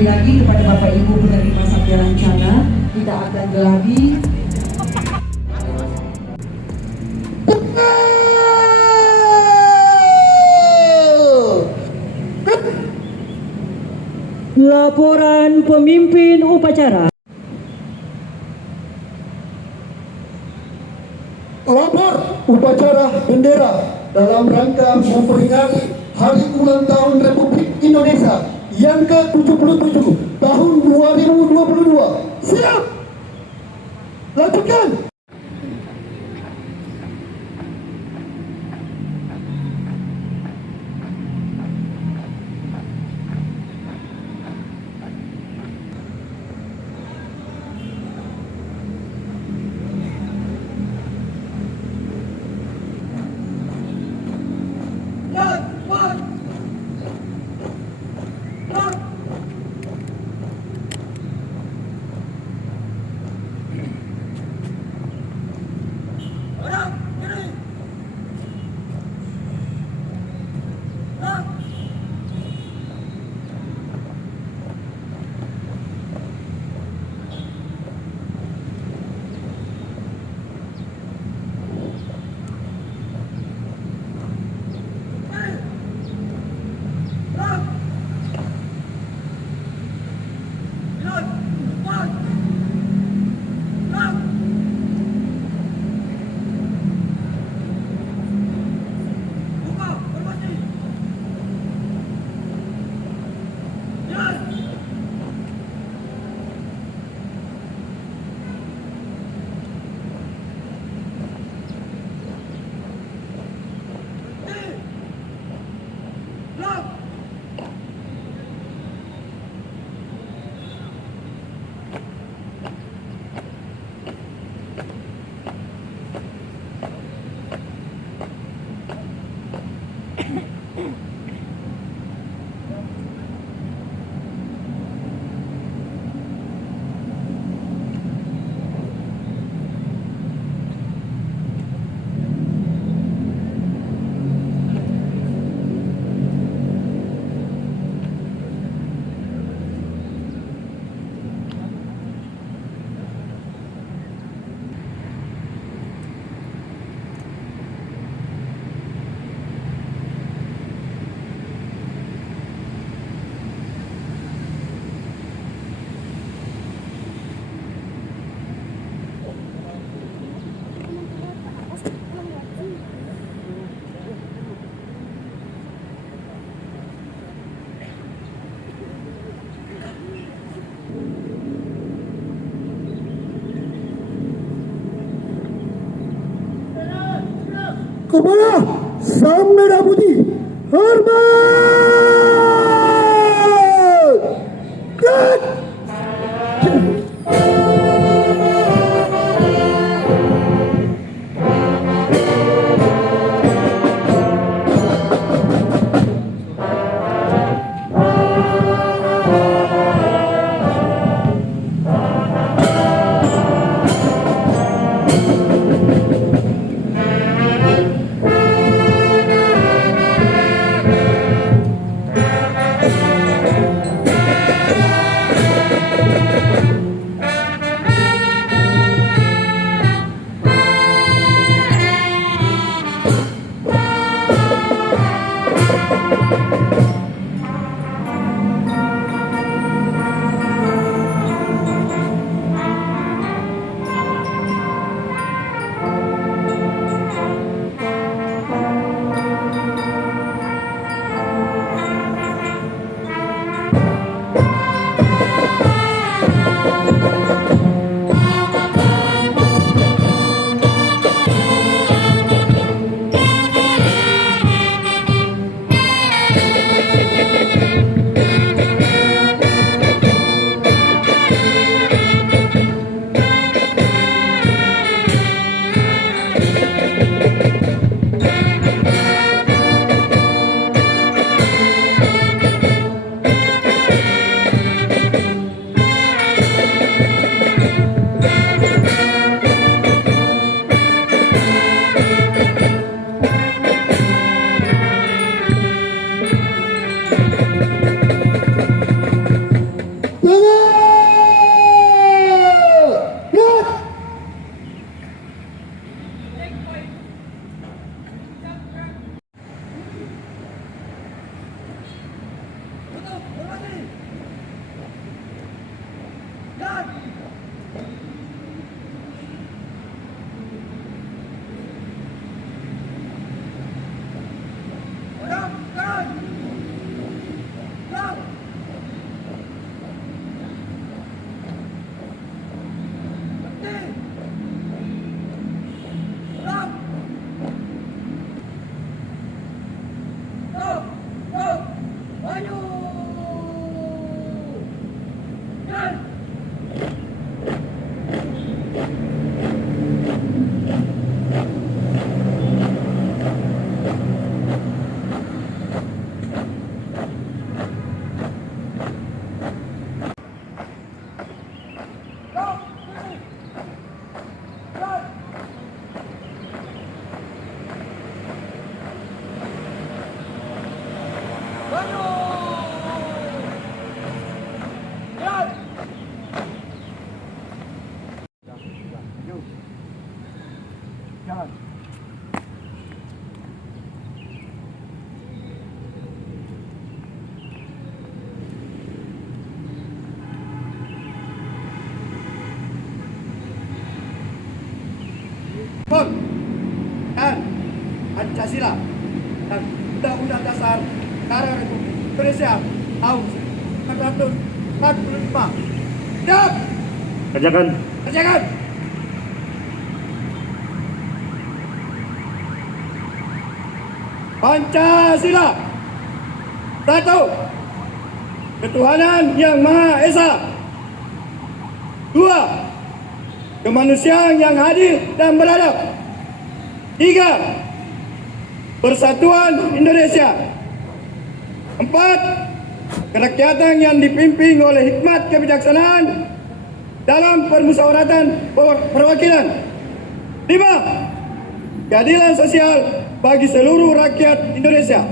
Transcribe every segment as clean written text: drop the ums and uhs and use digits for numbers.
sekali lagi kepada Bapak Ibu penerima Satya Lancana, kita akan geladi laporan pemimpin upacara. Lapor upacara bendera dalam rangka memperingati Hari Ulang Tahun Republik Indonesia yang ke-77 tahun 2022. Siap! Lanjutkan! Kepada Sang Merah Putih, hormat! Gerak! PON dan Pancasila dan Undang-Undang Dasar Negara Republik Indonesia tahun 1945. Siap! Kerjakan. Kerjakan! Pancasila. 1. Ketuhanan Yang Maha Esa. 2. Kemanusiaan yang adil dan beradab. 3. Persatuan Indonesia. 4. Kerakyatan yang dipimpin oleh hikmat kebijaksanaan dalam permusyawaratan perwakilan. 5. Keadilan sosial bagi seluruh rakyat Indonesia.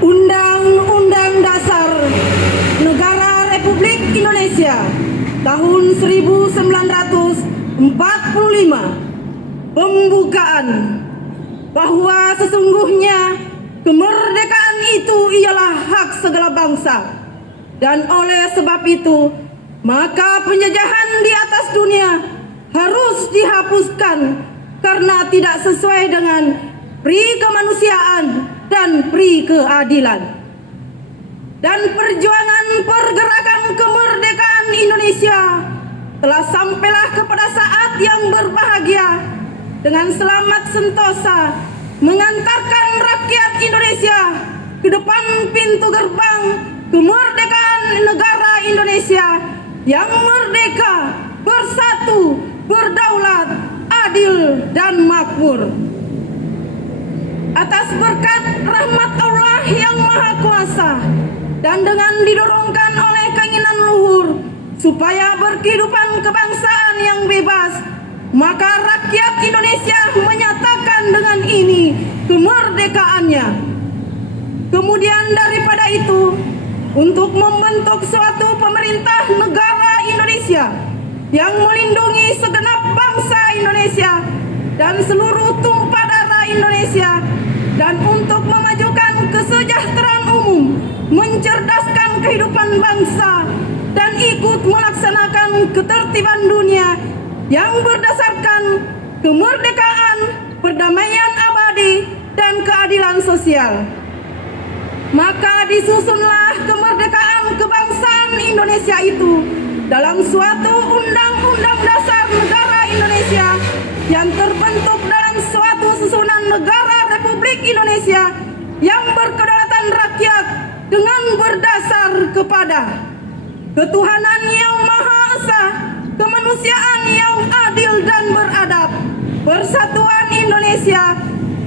Undang-Undang Dasar Negara Republik Indonesia tahun 1945 pembukaan bahwa sesungguhnya kemerdekaan itu ialah hak segala bangsa, dan oleh sebab itu maka penjajahan di atas dunia harus dihapuskan karena tidak sesuai dengan pri kemanusiaan dan pri keadilan. Dan perjuangan pergerakan kemerdekaan Indonesia telah sampailah kepada saat yang berbahagia dengan selamat sentosa mengantarkan rakyat Indonesia ke depan pintu gerbang kemerdekaan negara Indonesia yang merdeka, bersatu, berdaulat, adil, dan makmur. Atas berkat rahmat Allah yang Maha Kuasa dan dengan didorongkan oleh keinginan luhur supaya berkehidupan kebangsaan yang bebas, maka rakyat Indonesia menyatakan dengan ini kemerdekaannya. Kemudian daripada itu, untuk membentuk suatu pemerintah negara Indonesia yang melindungi segenap bangsa Indonesia dan seluruh tumpah darah Indonesia, dan untuk memajukan kesejahteraan umum, mencerdaskan kehidupan bangsa, dan ikut melaksanakan ketertiban dunia yang berdasarkan kemerdekaan, perdamaian abadi, dan keadilan sosial. Maka disusunlah kemerdekaan kebangsaan Indonesia itu dalam suatu Undang-Undang Dasar Negara Indonesia yang terbentuk dalam suatu susunan negara Republik Indonesia yang berkedaulatan rakyat dengan berdasar kepada ketuhanan yang Maha Esa, kemanusiaan yang adil dan beradab, persatuan Indonesia,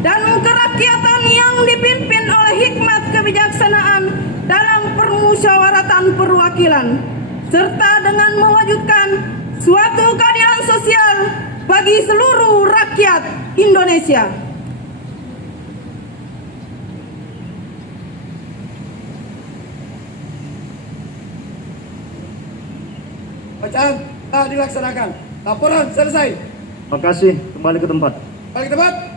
dan kerakyatan yang dipimpin oleh hikmat kebijaksanaan dalam permusyawaratan perwakilan, serta dengan mewujudkan suatu keadilan sosial bagi seluruh rakyat Indonesia. Bacaan telah dilaksanakan. Laporan selesai. Terima kasih. Kembali ke tempat. Balik ke tempat.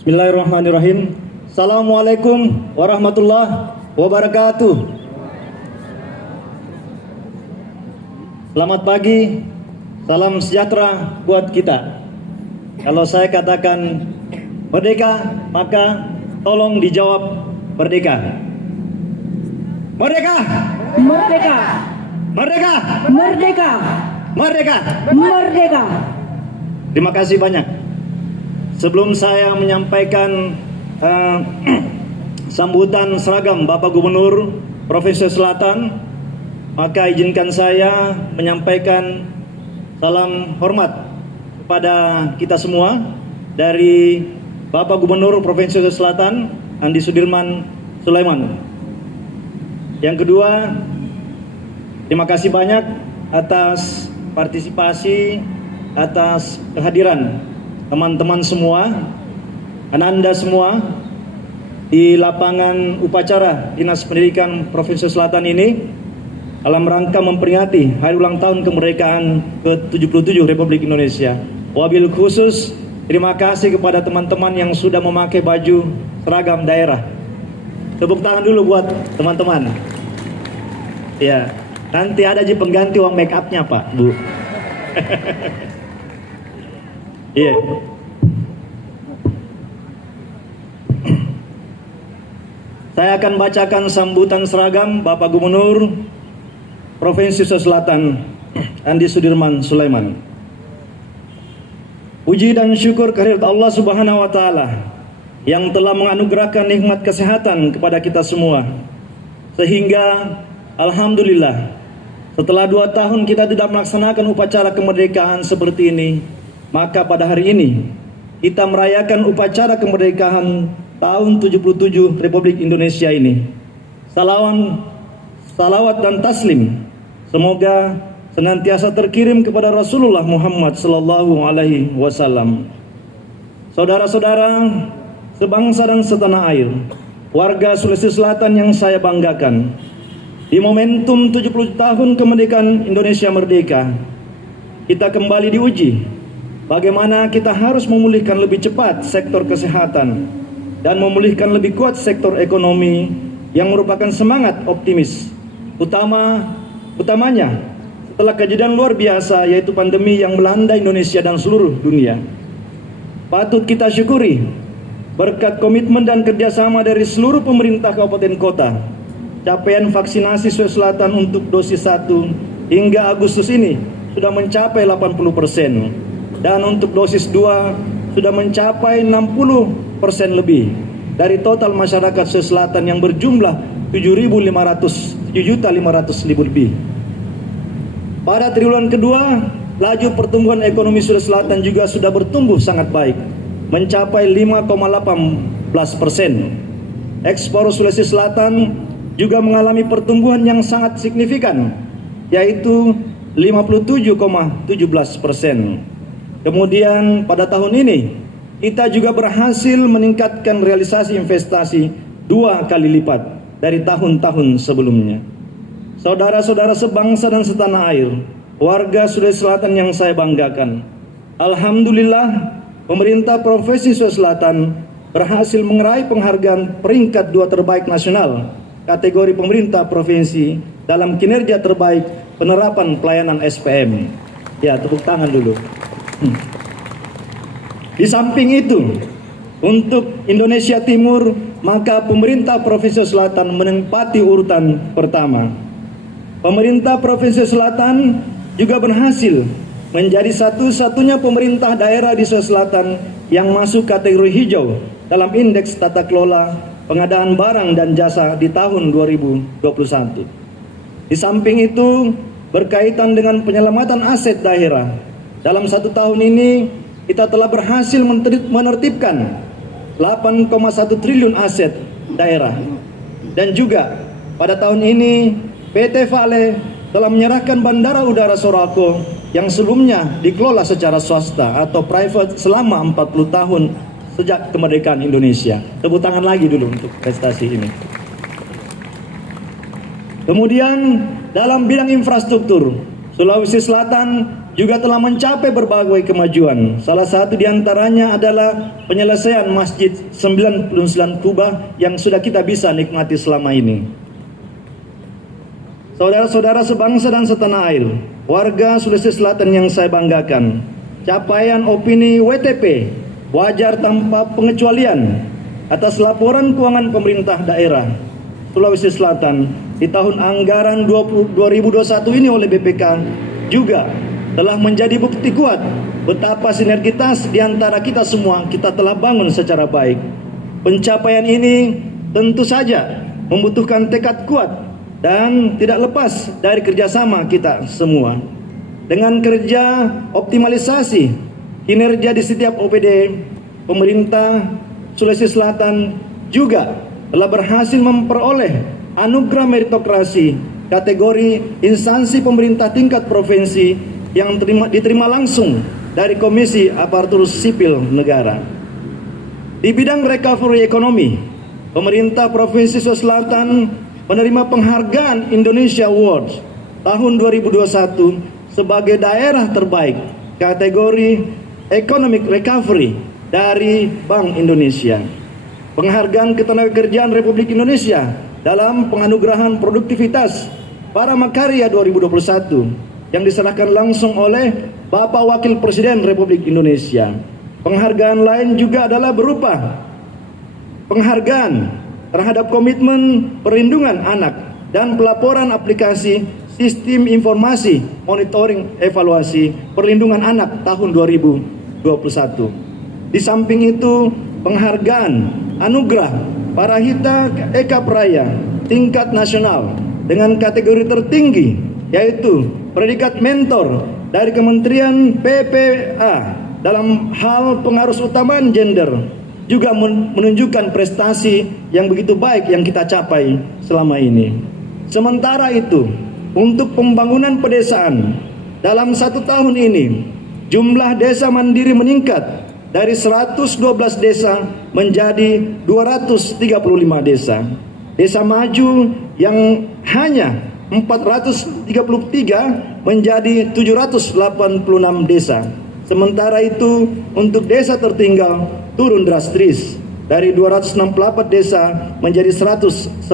Bismillahirrahmanirrahim. Assalamualaikum warahmatullahi wabarakatuh. Selamat pagi, salam sejahtera buat kita. Kalau saya katakan merdeka, maka tolong dijawab merdeka. Merdeka! Merdeka! Merdeka! Merdeka! Merdeka! Merdeka! Terima kasih banyak. Sebelum saya menyampaikan sambutan seragam Bapak Gubernur Provinsi Selatan, maka izinkan saya menyampaikan salam hormat kepada kita semua dari Bapak Gubernur Provinsi Selatan Andi Sudirman Sulaiman. Yang kedua, terima kasih banyak atas partisipasi, atas kehadiran teman-teman semua, Anda semua di lapangan upacara Dinas Pendidikan Provinsi Selatan ini dalam rangka memperingati hari ulang tahun kemerdekaan ke-77 Republik Indonesia. Wabil khusus terima kasih kepada teman-teman yang sudah memakai baju seragam daerah. Tepuk tangan dulu buat teman-teman. Ya, nanti ada aja pengganti uang make up-nya, Pak, Bu. Iya. Saya akan bacakan sambutan seragam Bapak Gubernur Provinsi Sulawesi Selatan, Andi Sudirman Sulaiman. Puji dan syukur kehadirat Allah Subhanahu wa taala yang telah menganugerahkan nikmat kesehatan kepada kita semua. Sehingga alhamdulillah setelah 2 tahun kita tidak melaksanakan upacara kemerdekaan seperti ini, maka pada hari ini kita merayakan upacara kemerdekaan tahun 77 Republik Indonesia ini. Salawat dan taslim semoga senantiasa terkirim kepada Rasulullah Muhammad sallallahu alaihi wasallam. Saudara-saudara sebangsa dan setanah air, warga Sulawesi Selatan yang saya banggakan, di momentum 70 tahun kemerdekaan Indonesia merdeka, kita kembali diuji bagaimana kita harus memulihkan lebih cepat sektor kesehatan dan memulihkan lebih kuat sektor ekonomi yang merupakan semangat optimis, utamanya setelah kejadian luar biasa yaitu pandemi yang melanda Indonesia dan seluruh dunia. Patut kita syukuri berkat komitmen dan kerjasama dari seluruh pemerintah kabupaten kota, capaian vaksinasi Sulawesi Selatan untuk dosis 1 hingga Agustus ini sudah mencapai 80% dan untuk dosis 2 sudah mencapai 60% lebih dari total masyarakat Sulawesi Selatan yang berjumlah 7.500 lebih. Pada triwulan kedua, laju pertumbuhan ekonomi Sulawesi Selatan juga sudah bertumbuh sangat baik, mencapai 5,18%. Ekspor Sulawesi Selatan juga mengalami pertumbuhan yang sangat signifikan, yaitu 57,17%. Kemudian pada tahun ini, kita juga berhasil meningkatkan realisasi investasi 2 kali lipat dari tahun-tahun sebelumnya. Saudara-saudara sebangsa dan setanah air, warga Sulawesi Selatan yang saya banggakan, alhamdulillah pemerintah Provinsi Sulawesi Selatan berhasil meraih penghargaan peringkat 2 terbaik nasional kategori pemerintah provinsi dalam kinerja terbaik penerapan pelayanan SPM. Ya, tepuk tangan dulu. Di samping itu, untuk Indonesia Timur, maka pemerintah Provinsi Selatan menempati urutan pertama. Pemerintah Provinsi Selatan juga berhasil menjadi satu-satunya pemerintah daerah di Sulawesi Selatan yang masuk kategori hijau dalam indeks tata kelola pengadaan barang dan jasa di tahun 2021. Di samping itu, berkaitan dengan penyelamatan aset daerah, dalam 1 tahun ini kita telah berhasil menertibkan 8,1 triliun aset daerah. Dan juga pada tahun ini PT Vale telah menyerahkan Bandara Udara Sorako yang sebelumnya dikelola secara swasta atau private selama 40 tahun sejak kemerdekaan Indonesia. Tepuk tangan lagi dulu untuk prestasi ini. Kemudian dalam bidang infrastruktur, Sulawesi Selatan juga telah mencapai berbagai kemajuan. Salah satu diantaranya adalah penyelesaian Masjid 99 kubah yang sudah kita bisa nikmati selama ini. Saudara-saudara sebangsa dan setanah air, warga Sulawesi Selatan yang saya banggakan, capaian opini WTP wajar tanpa pengecualian atas laporan keuangan pemerintah daerah Sulawesi Selatan di tahun anggaran 2021 ini oleh BPK juga telah menjadi bukti kuat betapa sinergitas di antara kita semua kita telah bangun secara baik. Pencapaian ini tentu saja membutuhkan tekad kuat dan tidak lepas dari kerjasama kita semua. Dengan kerja optimalisasi kinerja di setiap OPD, pemerintah Sulawesi Selatan juga telah berhasil memperoleh anugerah meritokrasi kategori instansi pemerintah tingkat provinsi yang diterima langsung dari Komisi Aparatur Sipil Negara. Di bidang recovery ekonomi, pemerintah Provinsi Sulawesi Selatan menerima penghargaan Indonesia Awards tahun 2021 sebagai daerah terbaik kategori Economic Recovery dari Bank Indonesia. Penghargaan Ketenagakerjaan Republik Indonesia dalam penganugerahan produktivitas para makarya 2021 yang diserahkan langsung oleh Bapak Wakil Presiden Republik Indonesia. Penghargaan lain juga adalah berupa penghargaan terhadap komitmen perlindungan anak dan pelaporan aplikasi Sistem Informasi Monitoring Evaluasi Perlindungan Anak tahun 2021. Di samping itu, penghargaan anugerah Parahita Eka Praya tingkat nasional dengan kategori tertinggi yaitu predikat mentor dari Kementerian PPA dalam hal pengarusutamaan gender juga menunjukkan prestasi yang begitu baik yang kita capai selama ini. Sementara itu, untuk pembangunan pedesaan dalam 1 tahun ini, jumlah desa mandiri meningkat dari 112 desa menjadi 235 desa. Desa maju yang hanya 433 menjadi 786 desa. Sementara itu, untuk desa tertinggal turun drastis dari 264 desa menjadi 195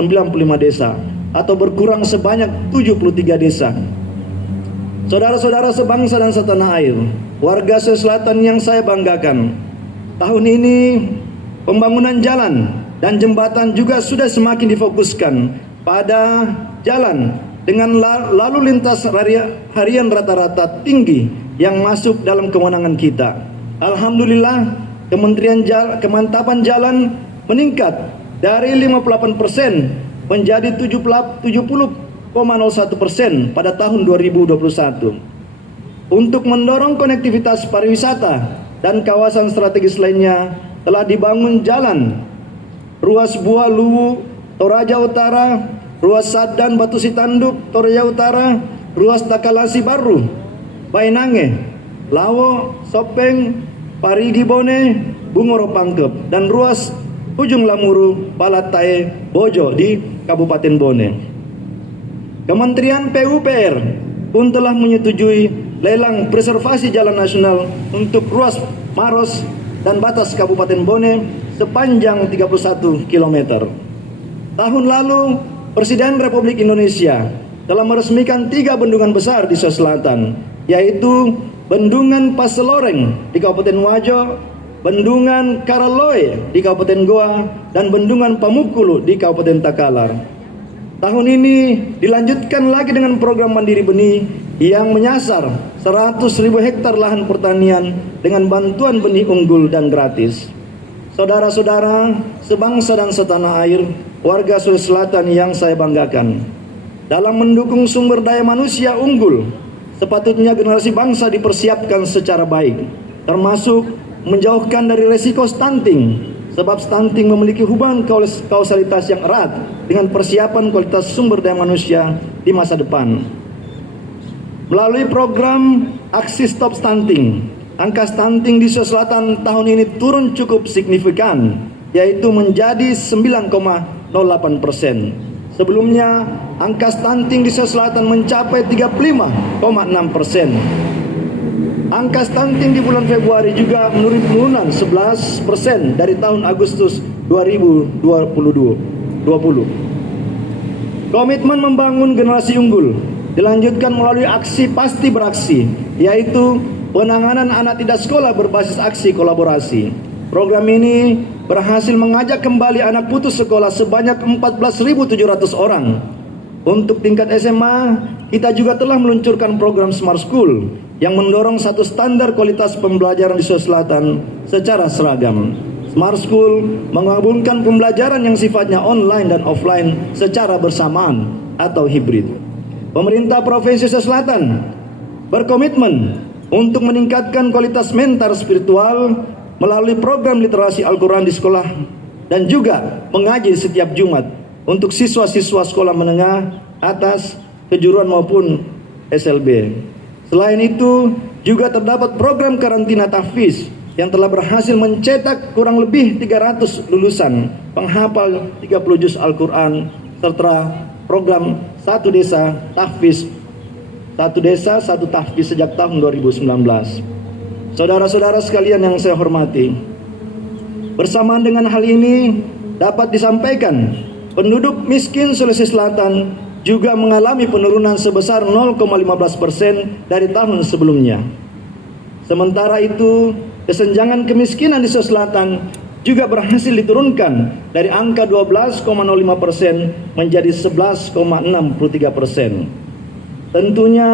desa atau berkurang sebanyak 73 desa. Saudara-saudara sebangsa dan setanah air, warga Sulawesi Selatan yang saya banggakan, tahun ini pembangunan jalan dan jembatan juga sudah semakin difokuskan pada jalan dengan lalu lintas harian rata-rata tinggi yang masuk dalam kewenangan kita. Alhamdulillah, kemantapan jalan meningkat dari 58% menjadi 70,01% pada tahun 2021. Untuk mendorong konektivitas pariwisata dan kawasan strategis lainnya, telah dibangun jalan ruas Buah Luwu Toraja Utara, ruas Sadan Batu Sitanduk Toraja Utara, ruas Takalasi Baru Bainange, Lawo, Sopeng, Parigi Bone, Bungoro Pangkep, dan ruas Ujung Lamuru, Balatae, Bojo di Kabupaten Bone. Kementerian PUPR pun telah menyetujui lelang preservasi jalan nasional untuk ruas Maros dan batas Kabupaten Bone sepanjang 31 km. Tahun lalu, Presiden Republik Indonesia telah meresmikan 3 bendungan besar di Sulawesi Selatan, yaitu Bendungan Paseloreng di Kabupaten Wajo, Bendungan Karaloe di Kabupaten Goa, dan Bendungan Pamukulu di Kabupaten Takalar. Tahun ini dilanjutkan lagi dengan program Mandiri Benih yang menyasar 100.000 hektar lahan pertanian dengan bantuan benih unggul dan gratis. Saudara-saudara sebangsa dan setanah air, warga Sulawesi Selatan yang saya banggakan, dalam mendukung sumber daya manusia unggul, sepatutnya generasi bangsa dipersiapkan secara baik, termasuk menjauhkan dari resiko stunting, sebab stunting memiliki hubungan kausalitas yang erat dengan persiapan kualitas sumber daya manusia di masa depan. Melalui program Aksi Stop Stunting, angka stunting di Sulawesi Selatan tahun ini turun cukup signifikan, yaitu menjadi 9,08%. Sebelumnya, angka stunting di Sulawesi Selatan mencapai 35,6%. Angka stunting di bulan Februari juga menurun penurunan 11% dari tahun Agustus 2020. Komitmen membangun generasi unggul dilanjutkan melalui aksi pasti beraksi, yaitu penanganan anak tidak sekolah berbasis aksi kolaborasi. Program ini berhasil mengajak kembali anak putus sekolah sebanyak 14.700 orang. Untuk tingkat SMA, kita juga telah meluncurkan program Smart School yang mendorong satu standar kualitas pembelajaran di Sulawesi Selatan secara seragam. Smart School menggabungkan pembelajaran yang sifatnya online dan offline secara bersamaan atau hibrid. Pemerintah Provinsi Sulawesi Selatan berkomitmen untuk meningkatkan kualitas mental spiritual melalui program literasi Al-Quran di sekolah dan juga mengaji setiap Jumat untuk siswa-siswa sekolah menengah atas, kejuruan maupun SLB. Selain itu, juga terdapat program karantina tahfiz yang telah berhasil mencetak kurang lebih 300 lulusan penghafal 30 juz Al-Quran serta program Satu Desa Satu Tahfiz sejak tahun 2019. Saudara-saudara sekalian yang saya hormati, bersamaan dengan hal ini dapat disampaikan penduduk miskin Sulawesi Selatan juga mengalami penurunan sebesar 0,15% dari tahun sebelumnya. Sementara itu, kesenjangan kemiskinan di Sulawesi Selatan juga berhasil diturunkan dari angka 12,05% menjadi 11,63%. Tentunya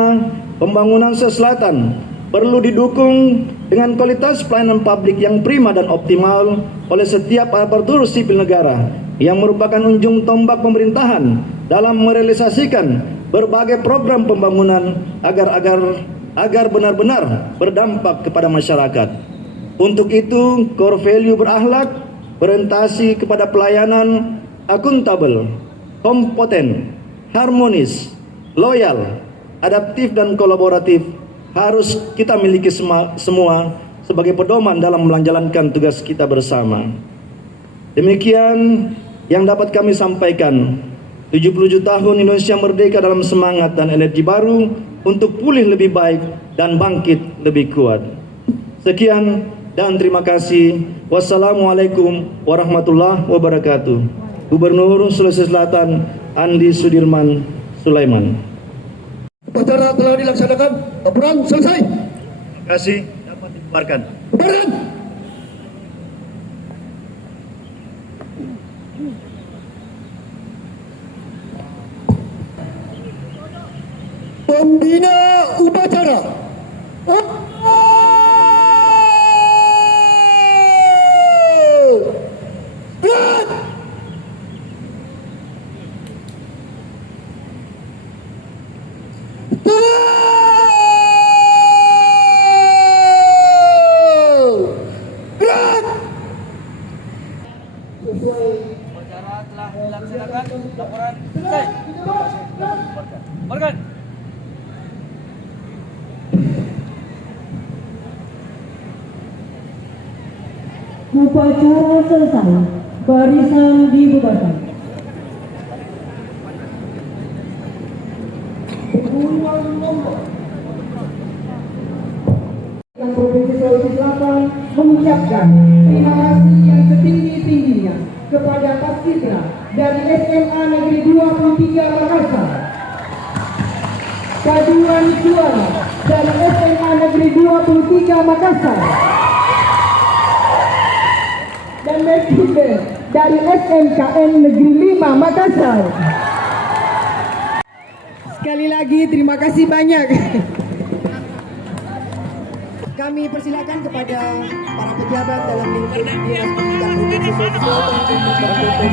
pembangunan Sulawesi Selatan perlu didukung dengan kualitas pelayanan publik yang prima dan optimal oleh setiap aparatur sipil negara yang merupakan ujung tombak pemerintahan dalam merealisasikan berbagai program pembangunan agar benar-benar berdampak kepada masyarakat. Untuk itu, core value berakhlak, berorientasi kepada pelayanan, akuntabel, kompeten, harmonis, loyal, adaptif dan kolaboratif harus kita miliki semua sebagai pedoman dalam menjalankan tugas kita bersama. Demikian yang dapat kami sampaikan. 77 tahun Indonesia merdeka dalam semangat dan energi baru untuk pulih lebih baik dan bangkit lebih kuat. Sekian dan terima kasih. Wassalamualaikum warahmatullahi wabarakatuh. Gubernur Sulawesi Selatan Andi Sudirman Sulaiman. Upacara telah dilaksanakan. Laporan selesai. Terima kasih. Dapat dibubarkan. Bubarkan. Pembina upacara. Gerak. Gerak. Upacara telah dilaksanakan. Laporan selesai. Bubarkan. Upacara selesai. Barisan dibubarkan. Provinsi Sulawesi Selatan mengucapkan terima kasih yang setinggi-tingginya kepada Paskibra dari SMA Negeri 23 Makassar, Paduan Suara dari SMA Negeri 23 Makassar, dan Metode dari SMKN Negeri 5 Makassar. Sekali lagi terima kasih banyak. Kami persilakan kepada para pejabat dalam lingkup Dinas Pendidikan Provinsi Sulawesi Selatan untuk berfoto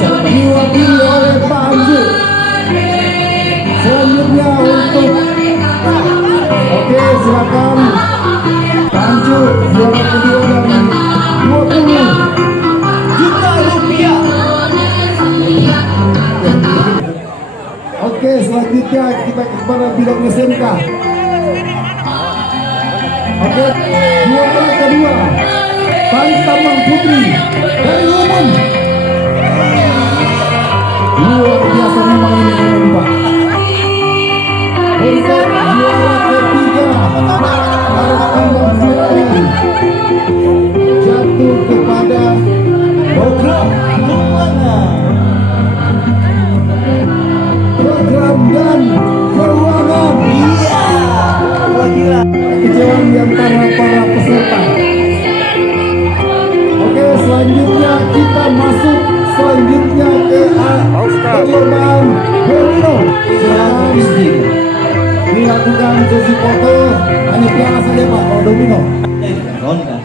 diwakili oleh Pak Anju. Selanjutnya untuk oke, silakan Pak Anju, juara kedua dari 20 juta rupiah. Oke, selanjutnya kita kepada bidang SMK. Oke, juara kedua Bantamang Putri dari Umum. Luar biasa memang ini Umum, Pak. Untuk juara ketiga Bantamang Putri jatuh kepada program dan keuangan. Iya, kejauhan di antara para peserta. Oke, selanjutnya kita masuk selanjutnya ke perlombaan domino. Silakan dilakukan sesi foto, hanya piala saja Pak, kalau domino. Ronda.